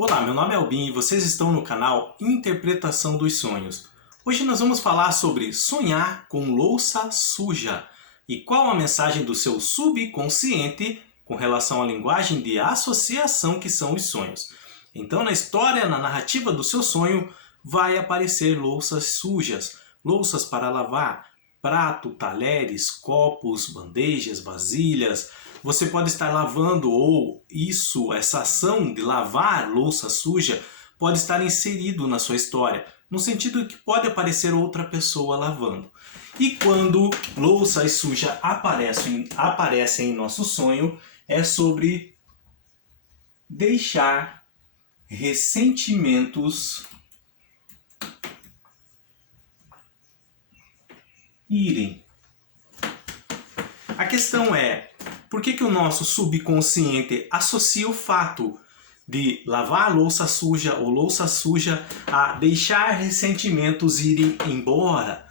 Olá, meu nome é Albin e vocês estão no canal Interpretação dos Sonhos. Hoje nós vamos falar sobre sonhar com louça suja e qual a mensagem do seu subconsciente com relação à linguagem de associação que são os sonhos. Então, na história, na narrativa do seu sonho, vai aparecer louças sujas, louças para lavar, prato, talheres, copos, bandejas, vasilhas. Você pode estar lavando ou essa ação de lavar louça suja pode estar inserido na sua história, no sentido que pode aparecer outra pessoa lavando. E quando louças sujas aparecem em nosso sonho, é sobre deixar ressentimentos irem. A questão é, por que o nosso subconsciente associa o fato de lavar a louça suja ou louça suja a deixar ressentimentos irem embora?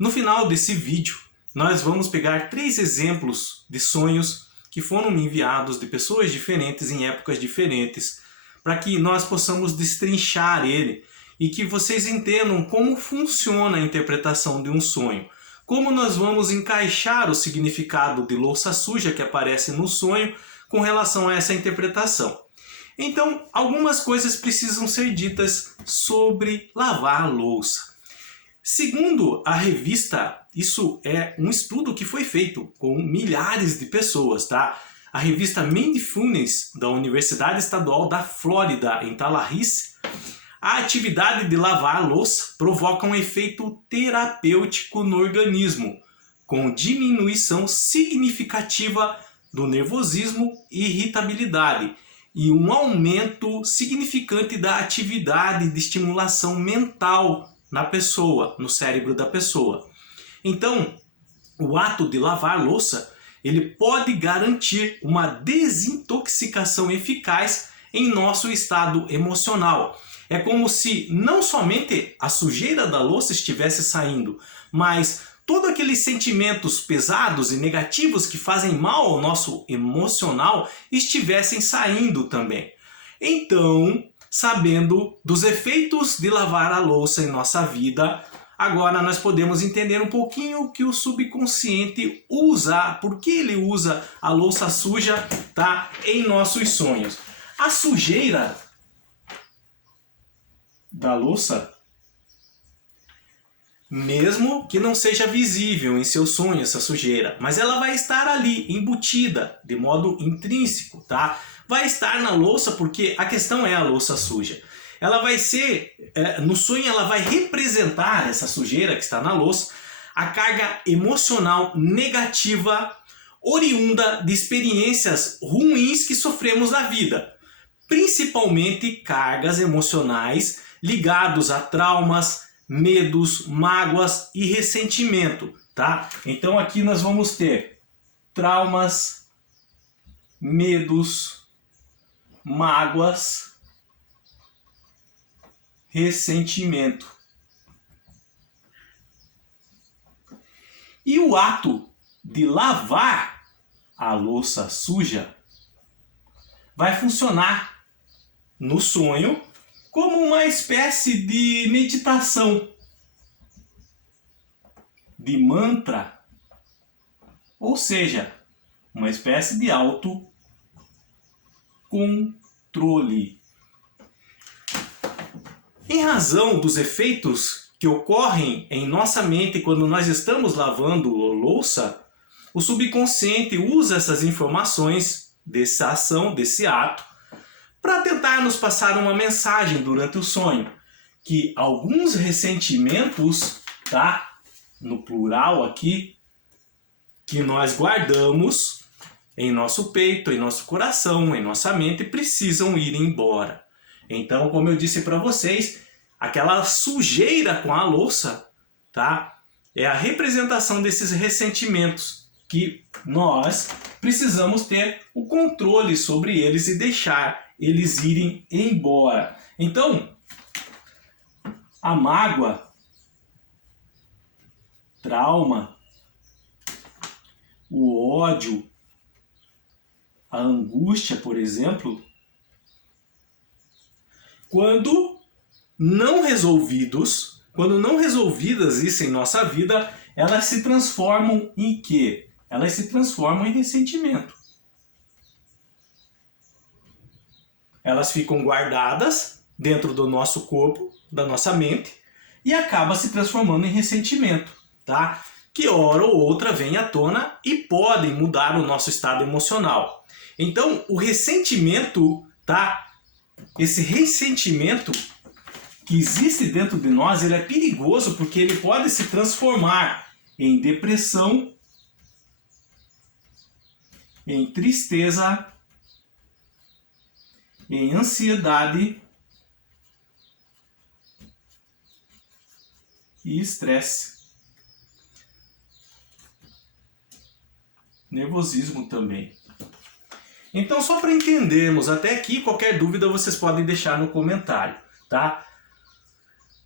No final desse vídeo, nós vamos pegar 3 exemplos de sonhos que foram me enviados de pessoas diferentes em épocas diferentes, para que nós possamos destrinchar ele e que vocês entendam como funciona a interpretação de um sonho. Como nós vamos encaixar o significado de louça suja que aparece no sonho com relação a essa interpretação. Então, algumas coisas precisam ser ditas sobre lavar a louça. Segundo a revista, isso é um estudo que foi feito com milhares de pessoas, tá? A revista Mindfulness, da Universidade Estadual da Flórida, em Tallahassee, a atividade de lavar a louça provoca um efeito terapêutico no organismo, com diminuição significativa do nervosismo e irritabilidade e um aumento significante da atividade de estimulação mental na pessoa, no cérebro da pessoa. Então, o ato de lavar a louça, ele pode garantir uma desintoxicação eficaz em nosso estado emocional. É como se não somente a sujeira da louça estivesse saindo, mas todos aqueles sentimentos pesados e negativos que fazem mal ao nosso emocional estivessem saindo também. Então, sabendo dos efeitos de lavar a louça em nossa vida, agora nós podemos entender um pouquinho o que o subconsciente usa, por que ele usa a louça suja, tá, em nossos sonhos. A sujeira da louça, mesmo que não seja visível em seu sonho essa sujeira, mas ela vai estar ali, embutida, de modo intrínseco, tá? Vai estar na louça porque a questão é a louça suja. Ela vai ser, no sonho ela vai representar essa sujeira que está na louça, a carga emocional negativa oriunda de experiências ruins que sofremos na vida. Principalmente cargas emocionais ligados a traumas, medos, mágoas e ressentimento, tá? Então aqui nós vamos ter traumas, medos, mágoas, ressentimento. E o ato de lavar a louça suja vai funcionar no sonho como uma espécie de meditação, de mantra, ou seja, uma espécie de autocontrole. Em razão dos efeitos que ocorrem em nossa mente quando nós estamos lavando louça, o subconsciente usa essas informações dessa ação, desse ato, para tentar nos passar uma mensagem durante o sonho, que alguns ressentimentos, tá? No plural aqui, que nós guardamos em nosso peito, em nosso coração, em nossa mente, precisam ir embora. Então, como eu disse para vocês, aquela sujeira com a louça, tá? É a representação desses ressentimentos que nós precisamos ter o controle sobre eles e deixar eles irem embora. Então, a mágoa, trauma, o ódio, a angústia, por exemplo, quando não resolvidos, quando não resolvidas isso em nossa vida, elas se transformam em quê? Elas se transformam em ressentimento. Elas ficam guardadas dentro do nosso corpo, da nossa mente, e acaba se transformando em ressentimento, tá? Que hora ou outra vem à tona e podem mudar o nosso estado emocional. Então, o ressentimento, tá? Esse ressentimento que existe dentro de nós, ele é perigoso porque ele pode se transformar em depressão, em tristeza, em ansiedade e estresse. Nervosismo também. Então, só para entendermos até aqui, qualquer dúvida vocês podem deixar no comentário, tá?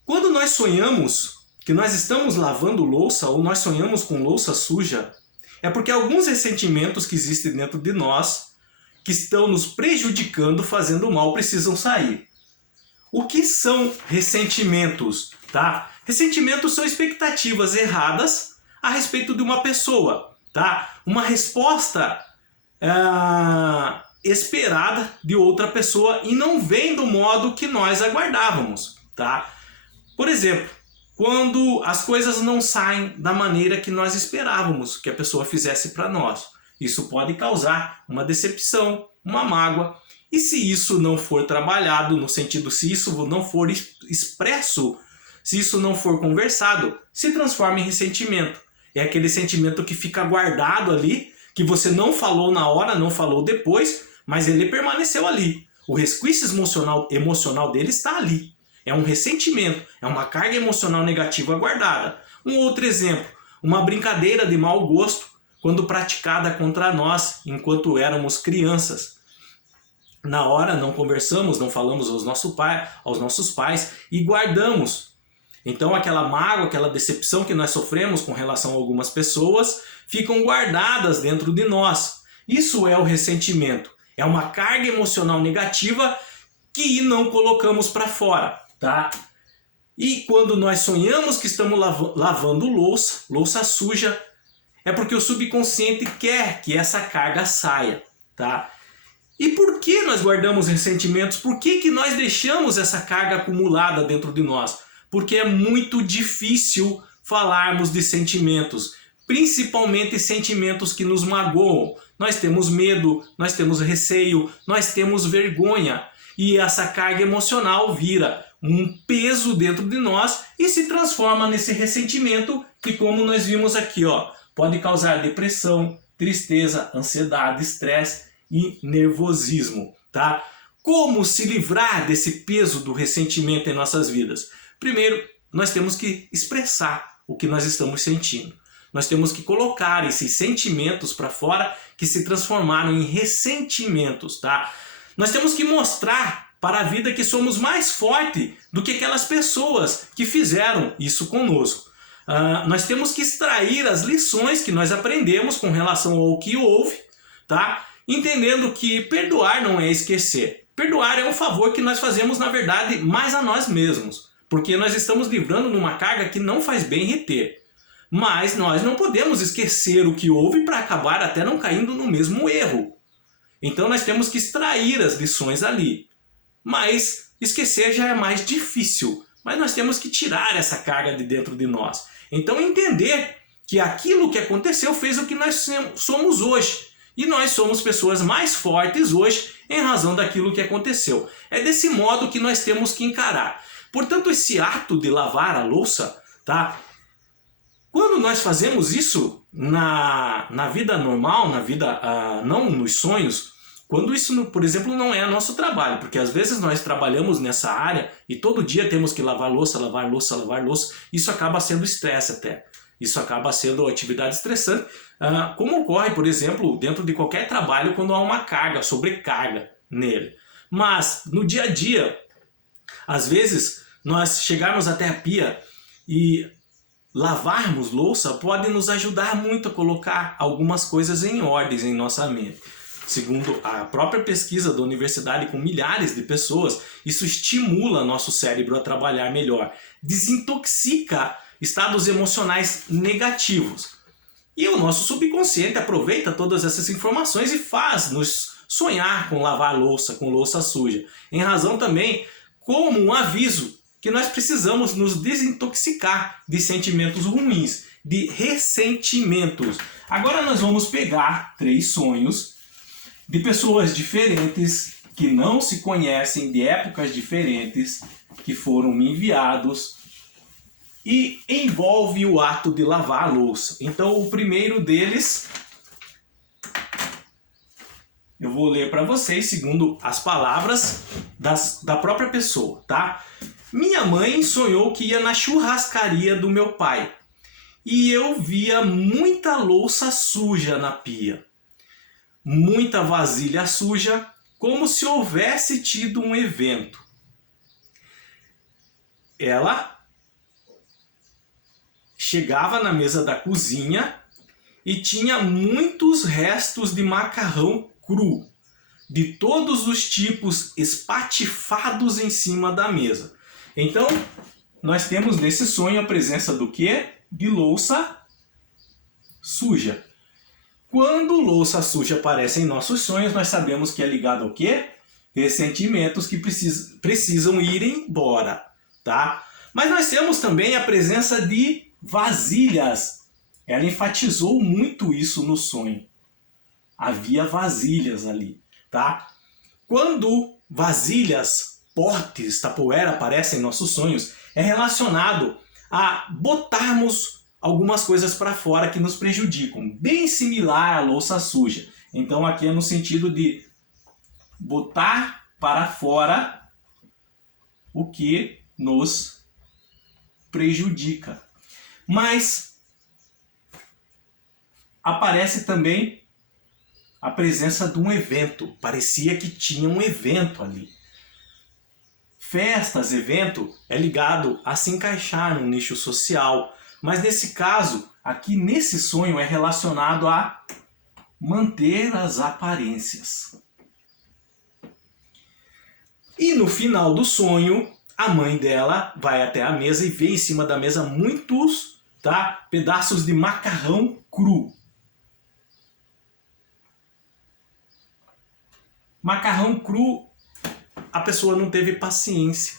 Quando nós sonhamos que nós estamos lavando louça ou nós sonhamos com louça suja, é porque alguns ressentimentos que existem dentro de nós, que estão nos prejudicando, fazendo mal, precisam sair. O que são ressentimentos, tá? Ressentimentos são expectativas erradas a respeito de uma pessoa, tá? Uma resposta esperada de outra pessoa e não vem do modo que nós aguardávamos, tá? Por exemplo, quando as coisas não saem da maneira que nós esperávamos que a pessoa fizesse para nós. Isso pode causar uma decepção, uma mágoa. E se isso não for trabalhado, no sentido, se isso não for expresso, se isso não for conversado, se transforma em ressentimento. É aquele sentimento que fica guardado ali, que você não falou na hora, não falou depois, mas ele permaneceu ali. O resquício emocional dele está ali. É um ressentimento, é uma carga emocional negativa guardada. Um outro exemplo, uma brincadeira de mau gosto, quando praticada contra nós, enquanto éramos crianças. Na hora não conversamos, não falamos aos nossos pais e guardamos. Então aquela mágoa, aquela decepção que nós sofremos com relação a algumas pessoas, ficam guardadas dentro de nós. Isso é o ressentimento. É uma carga emocional negativa que não colocamos para fora. Tá? E quando nós sonhamos que estamos lavando louça suja, é porque o subconsciente quer que essa carga saia. Tá? E por que nós guardamos ressentimentos? Por que nós deixamos essa carga acumulada dentro de nós? Porque é muito difícil falarmos de sentimentos, principalmente sentimentos que nos magoam. Nós temos medo, nós temos receio, nós temos vergonha. E essa carga emocional vira um peso dentro de nós e se transforma nesse ressentimento que, como nós vimos aqui, ó, pode causar depressão, tristeza, ansiedade, estresse e nervosismo, tá? Como se livrar desse peso do ressentimento em nossas vidas? Primeiro, nós temos que expressar o que nós estamos sentindo. Nós temos que colocar esses sentimentos para fora que se transformaram em ressentimentos, tá? Nós temos que mostrar para a vida que somos mais fortes do que aquelas pessoas que fizeram isso conosco. Nós temos que extrair as lições que nós aprendemos com relação ao que houve, tá? Entendendo que perdoar não é esquecer. Perdoar é um favor que nós fazemos, na verdade, mais a nós mesmos, porque nós estamos livrando numa carga que não faz bem reter. Mas nós não podemos esquecer o que houve para acabar até não caindo no mesmo erro. Então nós temos que extrair as lições ali. Mas esquecer já é mais difícil. Mas nós temos que tirar essa carga de dentro de nós. Então entender que aquilo que aconteceu fez o que nós somos hoje. E nós somos pessoas mais fortes hoje em razão daquilo que aconteceu. É desse modo que nós temos que encarar. Portanto, esse ato de lavar a louça, tá? Quando nós fazemos isso na vida normal, na vida não nos sonhos, quando isso, por exemplo, não é nosso trabalho, porque às vezes nós trabalhamos nessa área e todo dia temos que lavar louça, lavar louça, lavar louça, isso acaba sendo estresse até. Isso acaba sendo atividade estressante, como ocorre, por exemplo, dentro de qualquer trabalho quando há uma carga, sobrecarga nele. Mas no dia a dia, às vezes nós chegarmos até a pia e lavarmos louça pode nos ajudar muito a colocar algumas coisas em ordem em nossa mente. segundo a própria pesquisa da universidade com milhares de pessoas, isso estimula nosso cérebro a trabalhar melhor, desintoxica estados emocionais negativos. E o nosso subconsciente aproveita todas essas informações e faz-nos sonhar com lavar louça, com louça suja, em razão também como um aviso que nós precisamos nos desintoxicar de sentimentos ruins, de ressentimentos. Agora nós vamos pegar 3 sonhos de pessoas diferentes, que não se conhecem, de épocas diferentes, que foram me enviados e envolve o ato de lavar a louça. Então o primeiro deles, eu vou ler para vocês segundo as palavras da própria pessoa, tá? Minha mãe sonhou que ia na churrascaria do meu pai e eu via muita louça suja na pia, muita vasilha suja, como se houvesse tido um evento. Ela chegava na mesa da cozinha e tinha muitos restos de macarrão cru, de todos os tipos, espatifados em cima da mesa. Então, nós temos nesse sonho a presença do quê? De louça suja. Quando louça suja aparece em nossos sonhos, nós sabemos que é ligado ao quê? Ressentimentos que precisam ir embora, tá? Mas nós temos também a presença de vasilhas. Ela enfatizou muito isso no sonho. Havia vasilhas ali, tá? Quando vasilhas, potes, tapoeira aparecem em nossos sonhos, é relacionado a botarmos algumas coisas para fora que nos prejudicam, bem similar à louça suja. Então aqui é no sentido de botar para fora o que nos prejudica. Mas aparece também a presença de um evento. Parecia que tinha um evento ali. Festas, evento, é ligado a se encaixar no nicho social. Mas nesse caso, aqui nesse sonho, é relacionado a manter as aparências. E no final do sonho, a mãe dela vai até a mesa e vê em cima da mesa muitos, tá, pedaços de macarrão cru. Macarrão cru, a pessoa não teve paciência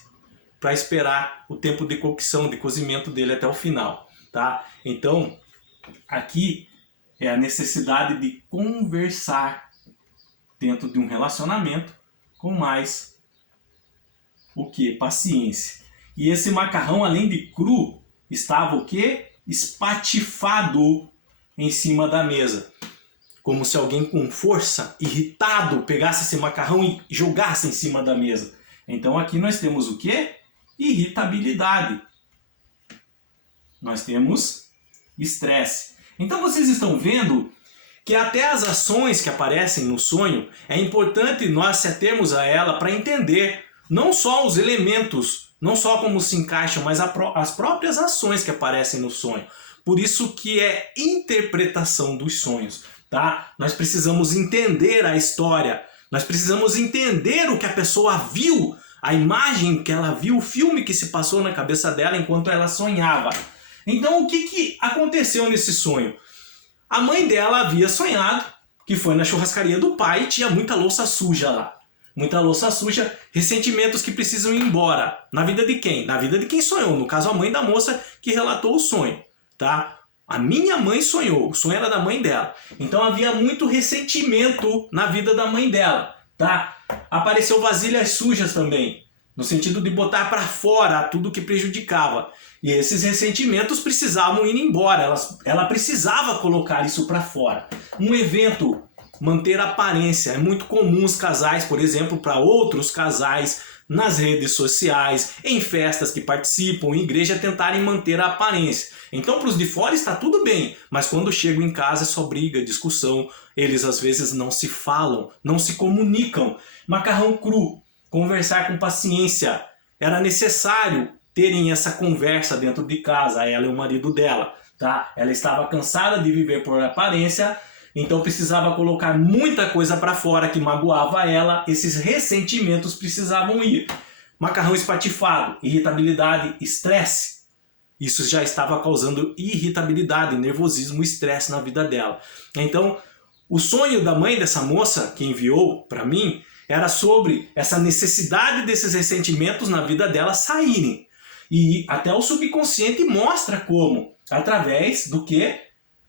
para esperar o tempo de cocção, de cozimento dele até o final, tá? Então, aqui é a necessidade de conversar dentro de um relacionamento com mais o que? Paciência. E esse macarrão, além de cru, estava o quê? Espatifado em cima da mesa. Como se alguém com força, irritado, pegasse esse macarrão e jogasse em cima da mesa. Então aqui nós temos o quê? Irritabilidade. Nós temos estresse. Então vocês estão vendo que até as ações que aparecem no sonho, é importante nós se atermos a ela para entender não só os elementos, não só como se encaixam, mas as próprias ações que aparecem no sonho. Por isso que é interpretação dos sonhos. Tá? Nós precisamos entender a história, nós precisamos entender o que a pessoa viu, a imagem que ela viu, o filme que se passou na cabeça dela enquanto ela sonhava. Então o que aconteceu nesse sonho? A mãe dela havia sonhado que foi na churrascaria do pai e tinha muita louça suja lá. Muita louça suja, ressentimentos que precisam ir embora. Na vida de quem? Na vida de quem sonhou, no caso a mãe da moça que relatou o sonho, tá? A minha mãe sonhou, o sonho era da mãe dela. Então havia muito ressentimento na vida da mãe dela, tá? Apareceu vasilhas sujas também, no sentido de botar para fora tudo que prejudicava. E esses ressentimentos precisavam ir embora, ela precisava colocar isso para fora. Um evento, manter a aparência. É muito comum os casais, por exemplo, para outros casais, nas redes sociais, em festas que participam, em igreja, tentarem manter a aparência. Então, para os de fora está tudo bem, mas quando chegam em casa é só briga, discussão. Eles às vezes não se falam, não se comunicam. Macarrão cru, conversar com paciência. Era necessário terem essa conversa dentro de casa, ela e o marido dela. Tá? Ela estava cansada de viver por aparência, Então precisava colocar muita coisa para fora que magoava ela, esses ressentimentos precisavam ir. Macarrão espatifado, irritabilidade, estresse. Isso já estava causando irritabilidade, nervosismo, estresse na vida dela. Então, o sonho da mãe dessa moça que enviou para mim era sobre essa necessidade desses ressentimentos na vida dela saírem. E até o subconsciente mostra como, através do quê?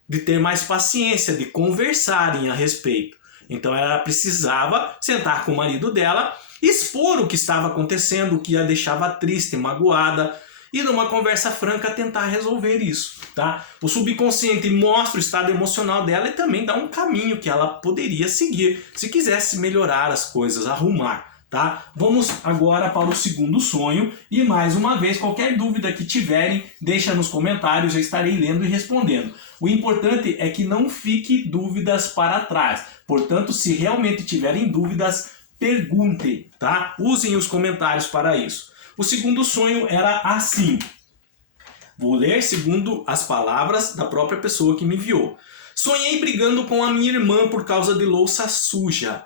De ter mais paciência, de conversarem a respeito. Então ela precisava sentar com o marido dela, expor o que estava acontecendo, o que a deixava triste, magoada, e numa conversa franca tentar resolver isso, tá? O subconsciente mostra o estado emocional dela e também dá um caminho que ela poderia seguir se quisesse melhorar as coisas, arrumar. Tá? Vamos agora para o segundo sonho e mais uma vez, qualquer dúvida que tiverem, deixa nos comentários, eu estarei lendo e respondendo. O importante é que não fique dúvidas para trás, portanto, se realmente tiverem dúvidas, perguntem, tá? Usem os comentários para isso. O segundo sonho era assim, vou ler segundo as palavras da própria pessoa que me enviou. Sonhei brigando com a minha irmã por causa de louça suja.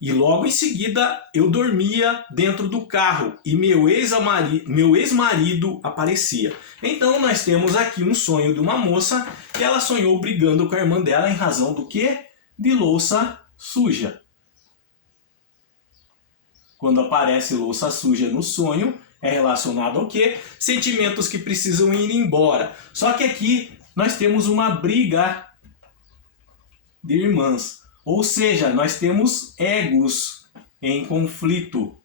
E logo em seguida eu dormia dentro do carro e meu ex-marido aparecia. Então nós temos aqui um sonho de uma moça que ela sonhou brigando com a irmã dela em razão do quê? De louça suja. Quando aparece louça suja no sonho, é relacionado ao quê? Sentimentos que precisam ir embora. Só que aqui nós temos uma briga de irmãs. Ou seja, nós temos egos em conflito.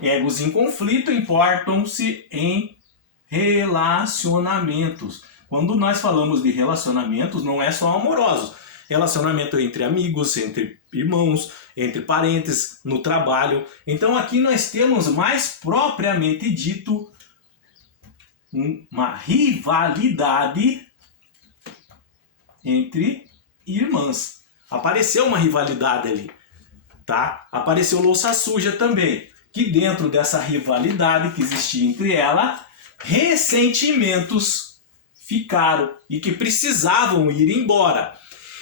Egos em conflito importam-se em relacionamentos. Quando nós falamos de relacionamentos, não é só amorosos. Relacionamento entre amigos, entre irmãos, entre parentes, no trabalho. Então aqui nós temos mais propriamente dito uma rivalidade entre irmãs. Apareceu uma rivalidade ali, tá? Apareceu louça suja também, que dentro dessa rivalidade que existia entre ela, ressentimentos ficaram e que precisavam ir embora.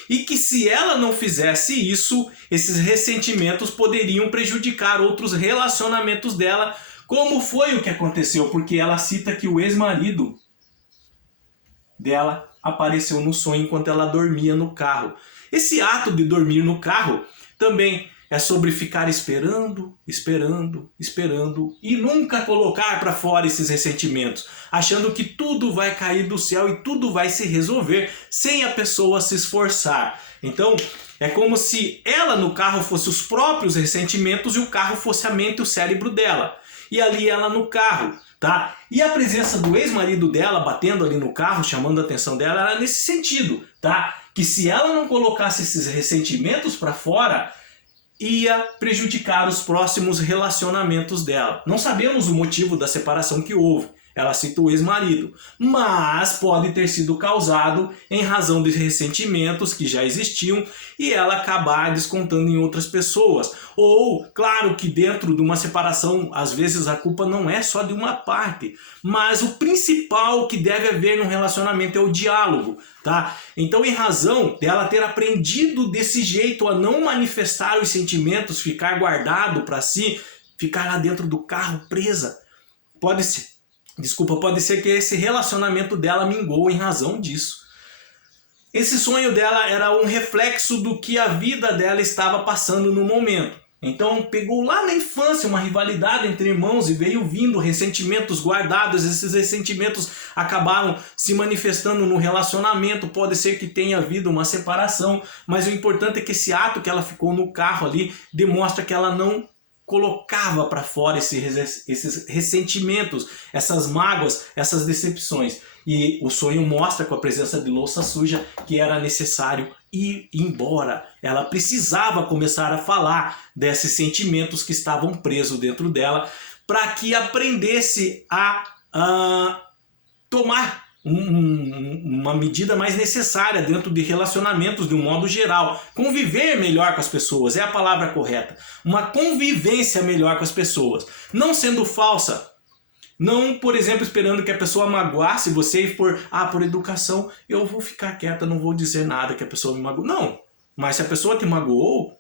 E que se ela não fizesse isso, esses ressentimentos poderiam prejudicar outros relacionamentos dela, como foi o que aconteceu, porque ela cita que o ex-marido dela apareceu no sonho enquanto ela dormia no carro. Esse ato de dormir no carro também é sobre ficar esperando, esperando, esperando e nunca colocar para fora esses ressentimentos, achando que tudo vai cair do céu e tudo vai se resolver sem a pessoa se esforçar. Então, é como se ela no carro fosse os próprios ressentimentos e o carro fosse a mente e o cérebro dela. E ali ela no carro, tá? E a presença do ex-marido dela batendo ali no carro, chamando a atenção dela, era nesse sentido, tá? Que se ela não colocasse esses ressentimentos para fora, ia prejudicar os próximos relacionamentos dela. Não sabemos o motivo da separação que houve. Ela cita o ex-marido, mas pode ter sido causado em razão de ressentimentos que já existiam e ela acabar descontando em outras pessoas. Ou, claro que dentro de uma separação, às vezes a culpa não é só de uma parte, mas o principal que deve haver no relacionamento é o diálogo, tá? Então, em razão dela ter aprendido desse jeito a não manifestar os sentimentos, ficar guardado para si, ficar lá dentro do carro presa, pode ser que esse relacionamento dela mingou em razão disso. Esse sonho dela era um reflexo do que a vida dela estava passando no momento. Então pegou lá na infância uma rivalidade entre irmãos e veio vindo ressentimentos guardados. Esses ressentimentos acabaram se manifestando no relacionamento. Pode ser que tenha havido uma separação, mas o importante é que esse ato que ela ficou no carro ali demonstra que ela não colocava para fora esses ressentimentos, essas mágoas, essas decepções. E o sonho mostra com a presença de louça suja que era necessário ir embora. Ela precisava começar a falar desses sentimentos que estavam presos dentro dela para que aprendesse a tomar uma medida mais necessária dentro de relacionamentos de um modo geral. Conviver melhor com as pessoas é a palavra correta. Uma convivência melhor com as pessoas. Não sendo falsa, Não, por exemplo, esperando que a pessoa magoasse você e por educação, eu vou ficar quieta, não vou dizer nada que a pessoa me magoou. Não, mas se a pessoa te magoou,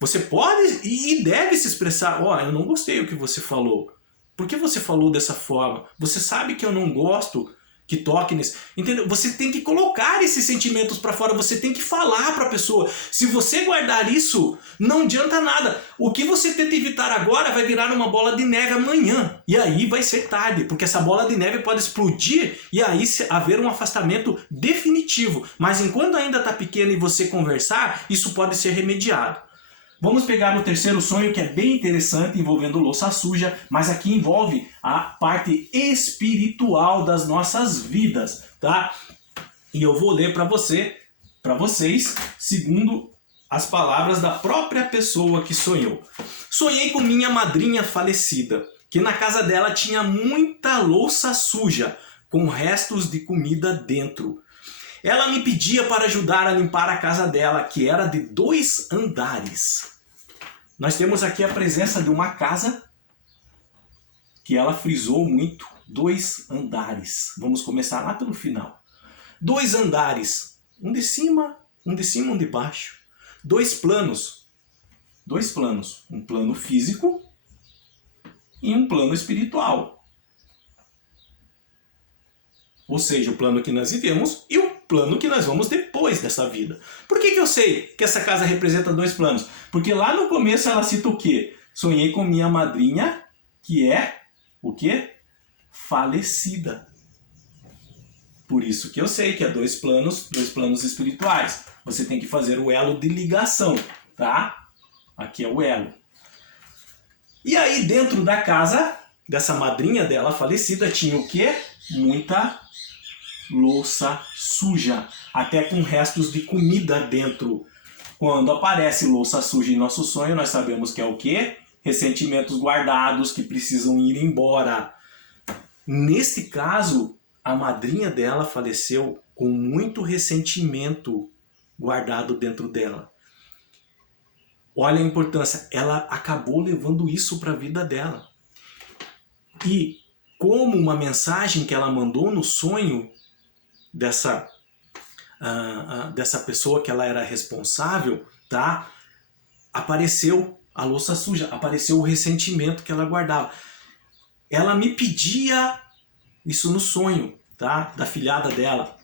você pode e deve se expressar. Ó, eu não gostei do que você falou. Por que você falou dessa forma? Você sabe que eu não gosto que toque nisso. Entendeu? Você tem que colocar esses sentimentos para fora, você tem que falar para a pessoa. Se você guardar isso, não adianta nada. O que você tenta evitar agora vai virar uma bola de neve amanhã. E aí vai ser tarde, porque essa bola de neve pode explodir e aí haver um afastamento definitivo. Mas enquanto ainda está pequeno e você conversar, isso pode ser remediado. Vamos pegar o terceiro sonho, que é bem interessante, envolvendo louça suja, mas aqui envolve a parte espiritual das nossas vidas, tá? E eu vou ler para vocês, segundo as palavras da própria pessoa que sonhou. Sonhei com minha madrinha falecida, que na casa dela tinha muita louça suja, com restos de comida dentro. Ela me pedia para ajudar a limpar a casa dela, que era de 2 andares. Nós temos aqui a presença de uma casa que ela frisou muito. 2 andares. Vamos começar lá pelo final. 2 andares. Um de cima, um de baixo. 2 planos. 2 planos. Um plano físico e um plano espiritual. Ou seja, o plano que nós vivemos e o plano que nós vamos depois dessa vida. Por que eu sei que essa casa representa 2 planos? Porque lá no começo ela cita o quê? Sonhei com minha madrinha, que é o quê? Falecida. Por isso que eu sei que é 2 planos espirituais. Você tem que fazer o elo de ligação, tá? Aqui é o elo. E aí dentro da casa dessa madrinha dela falecida tinha o quê? Muita louça suja, até com restos de comida dentro. Quando aparece louça suja em nosso sonho, nós sabemos que é o quê? Ressentimentos guardados que precisam ir embora. Neste caso, a madrinha dela faleceu com muito ressentimento guardado dentro dela. Olha a importância, ela acabou levando isso para a vida dela. E como uma mensagem que ela mandou no sonho dessa pessoa que ela era responsável, tá? Apareceu a louça suja, apareceu o ressentimento que ela guardava. Ela me pedia, isso no sonho, tá? Da filhada dela.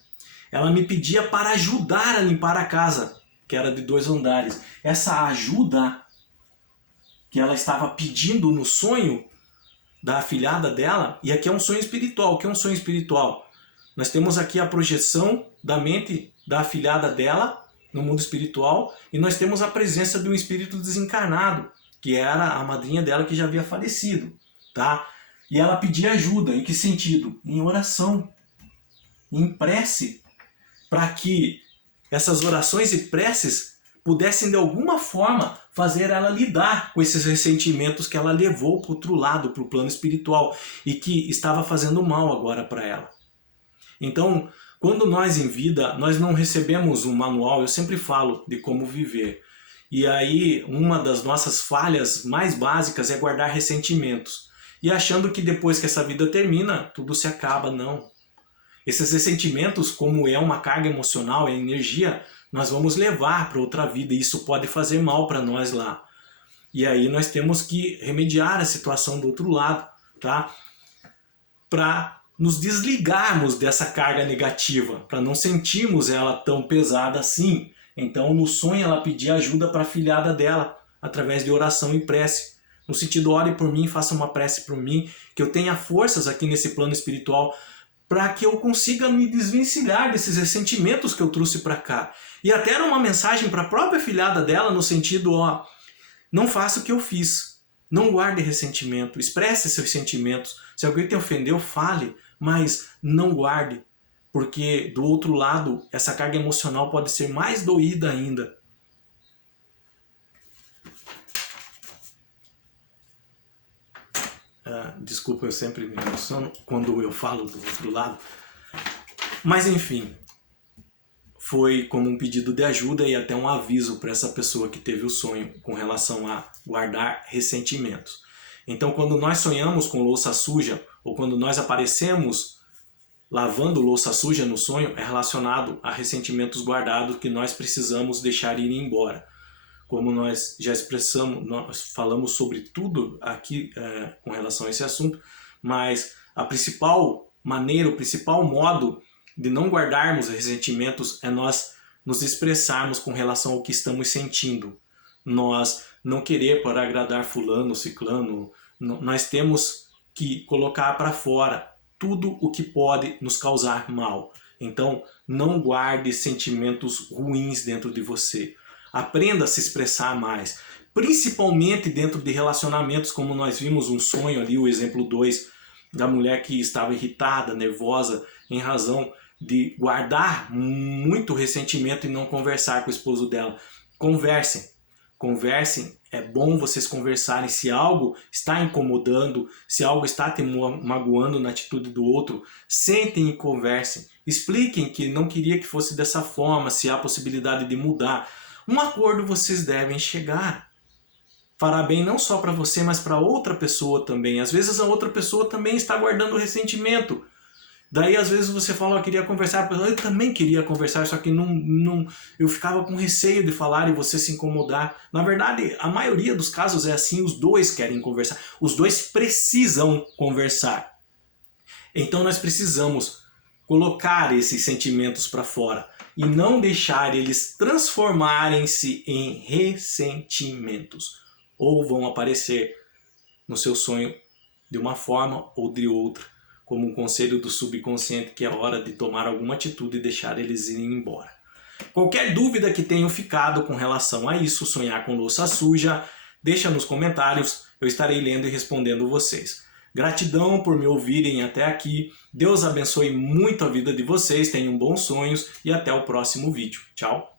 Ela me pedia para ajudar a limpar a casa, que era de 2 andares. Essa ajuda que ela estava pedindo no sonho da afilhada dela, e aqui é um sonho espiritual. O que é um sonho espiritual? Nós temos aqui a projeção da mente da afilhada dela no mundo espiritual, e nós temos a presença de um espírito desencarnado, que era a madrinha dela que já havia falecido, tá? E ela pedia ajuda, em que sentido? Em oração, em prece, para que essas orações e preces pudessem de alguma forma fazer ela lidar com esses ressentimentos que ela levou para o outro lado, para o plano espiritual, e que estava fazendo mal agora para ela. Então, quando nós em vida, nós não recebemos um manual, eu sempre falo de como viver. E aí, uma das nossas falhas mais básicas é guardar ressentimentos. E achando que depois que essa vida termina, tudo se acaba, não. Esses ressentimentos, como é uma carga emocional, é energia, nós vamos levar para outra vida e isso pode fazer mal para nós lá. E aí nós temos que remediar a situação do outro lado, tá? Para nos desligarmos dessa carga negativa, para não sentirmos ela tão pesada assim. Então no sonho ela pedia ajuda para a filhada dela, através de oração e prece. No sentido, ore por mim, faça uma prece por mim, que eu tenha forças aqui nesse plano espiritual, para que eu consiga me desvencilhar desses ressentimentos que eu trouxe para cá. E até era uma mensagem para a própria filhada dela, no sentido, ó, não faça o que eu fiz, não guarde ressentimento, expresse seus sentimentos. Se alguém te ofendeu, fale, mas não guarde, porque do outro lado, essa carga emocional pode ser mais doída ainda. Desculpa, eu sempre me emociono quando eu falo do outro lado. Mas enfim, foi como um pedido de ajuda e até um aviso para essa pessoa que teve o sonho com relação a guardar ressentimentos. Então, quando nós sonhamos com louça suja, ou quando nós aparecemos lavando louça suja no sonho, é relacionado a ressentimentos guardados que nós precisamos deixar ir embora. Como nós já expressamos, nós falamos sobre tudo aqui com relação a esse assunto, mas a principal maneira, o principal modo de não guardarmos ressentimentos é nós nos expressarmos com relação ao que estamos sentindo. Nós não querer para agradar fulano, ciclano, nós temos que colocar para fora tudo o que pode nos causar mal. Então, não guarde sentimentos ruins dentro de você. Aprenda a se expressar mais, principalmente dentro de relacionamentos, como nós vimos um sonho ali, o exemplo 2, da mulher que estava irritada, nervosa, em razão de guardar muito ressentimento e não conversar com o esposo dela. Conversem, é bom vocês conversarem. Se algo está incomodando, se algo está te magoando na atitude do outro, sentem e conversem. Expliquem que não queria que fosse dessa forma, se há possibilidade de mudar. Um acordo vocês devem chegar. Fará bem não só para você, mas para outra pessoa também. Às vezes a outra pessoa também está guardando ressentimento. Daí às vezes você fala, eu queria conversar, eu também queria conversar, só que eu ficava com receio de falar e você se incomodar. Na verdade, a maioria dos casos é assim, os dois querem conversar, os dois precisam conversar. Então nós precisamos colocar esses sentimentos para fora e não deixar eles transformarem-se em ressentimentos, ou vão aparecer no seu sonho de uma forma ou de outra, como um conselho do subconsciente que é hora de tomar alguma atitude e deixar eles irem embora. Qualquer dúvida que tenham ficado com relação a isso, sonhar com louça suja, deixa nos comentários, eu estarei lendo e respondendo vocês. Gratidão por me ouvirem até aqui, Deus abençoe muito a vida de vocês, tenham bons sonhos e até o próximo vídeo. Tchau!